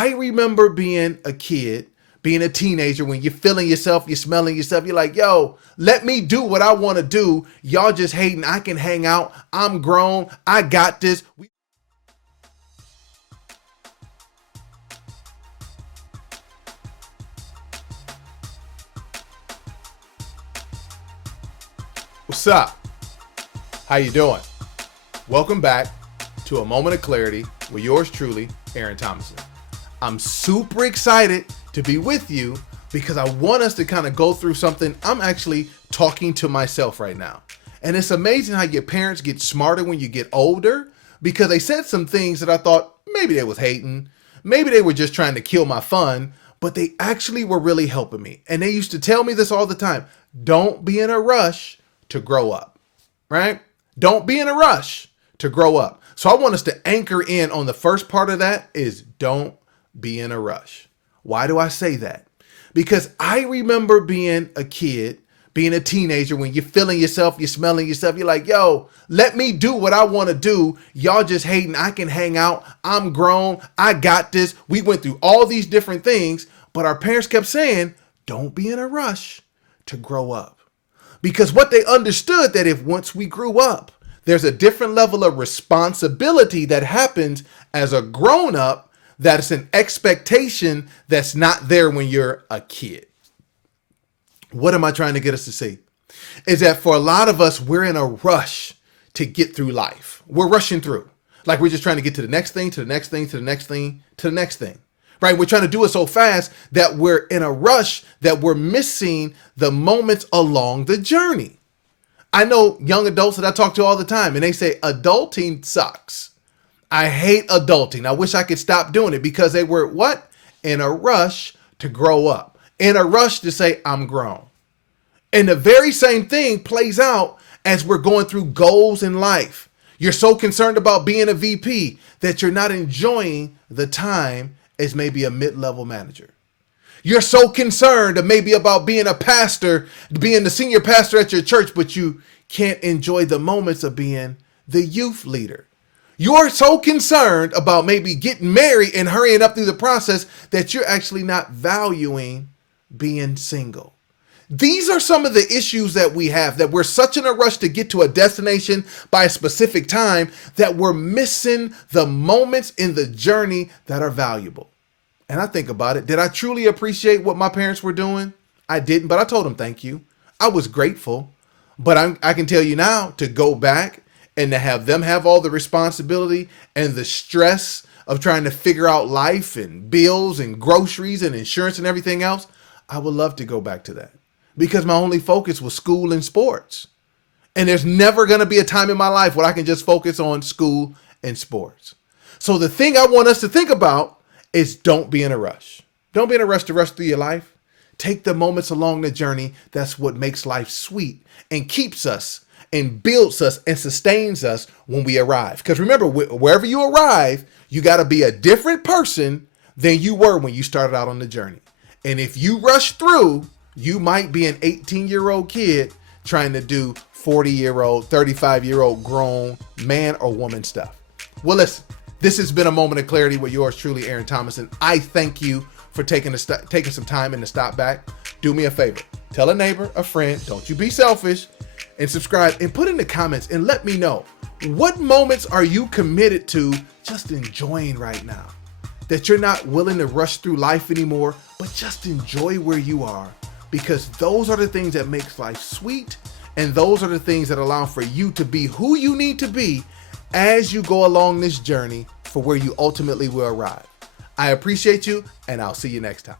I remember being a kid, being a teenager, when you're feeling yourself, you're smelling yourself, you're like, yo, let me do what I want to do. Y'all just hating. I can hang out. I'm grown. I got this. What's up? How you doing? Welcome back to A Moment of Clarity with yours truly, Aaron Thomason. I'm super excited to be with you because I want us to kind of go through something. I'm actually talking to myself right now. And it's amazing how your parents get smarter when you get older, because they said some things that I thought maybe they was hating. Maybe they were just trying to kill my fun, but they actually were really helping me. And they used to tell me this all the time. Don't be in a rush to grow up, right? Don't be in a rush to grow up. So I want us to anchor in on the first part of that is don't be in a rush. Why do I say that? Because I remember being a kid, being a teenager, when you're feeling yourself, you're smelling yourself, you're like, yo, let me do what I want to do. Y'all just hating. I can hang out. I'm grown. I got this. We went through all these different things, but our parents kept saying, don't be in a rush to grow up. Because what they understood that if once we grew up, there's a different level of responsibility that happens as a grown up. That's an expectation that's not there when you're a kid. What am I trying to get us to see? Is that for a lot of us, we're in a rush to get through life. We're rushing through. Like we're just trying to get to the next thing, to the next thing, to the next thing, to the next thing. Right? We're trying to do it so fast that we're in a rush that we're missing the moments along the journey. I know young adults that I talk to all the time, and they say adulting sucks. I hate adulting. I wish I could stop doing it, because they were what? In a rush to grow up, in a rush to say, I'm grown. And the very same thing plays out as we're going through goals in life. You're so concerned about being a VP that you're not enjoying the time as maybe a mid-level manager. You're so concerned maybe about being a pastor, being the senior pastor at your church, but you can't enjoy the moments of being the youth leader. You're so concerned about maybe getting married and hurrying up through the process that you're actually not valuing being single. These are some of the issues that we have, that we're such in a rush to get to a destination by a specific time that we're missing the moments in the journey that are valuable. And I think about it. Did I truly appreciate what my parents were doing? I didn't, but I told them thank you. I was grateful. But I can tell you now, to go back and to have them have all the responsibility and the stress of trying to figure out life and bills and groceries and insurance and everything else, I would love to go back to that, because my only focus was school and sports. And there's never going to be a time in my life where I can just focus on school and sports. So the thing I want us to think about is don't be in a rush. Don't be in a rush to rush through your life. Take the moments along the journey. That's what makes life sweet and keeps us and builds us and sustains us when we arrive. Because remember, wherever you arrive, you got to be a different person than you were when you started out on the journey. And if you rush through, you might be an 18-year-old kid trying to do 40-year-old, 35-year-old grown man or woman stuff. Well, listen, this has been A Moment of Clarity with yours truly, Aaron Thomason. I thank you for taking some time and to stop back. Do me a favor. Tell a neighbor, a friend, don't you be selfish, and subscribe and put in the comments and let me know, what moments are you committed to just enjoying right now? That you're not willing to rush through life anymore, but just enjoy where you are, because those are the things that makes life sweet, and those are the things that allow for you to be who you need to be as you go along this journey for where you ultimately will arrive. I appreciate you, and I'll see you next time.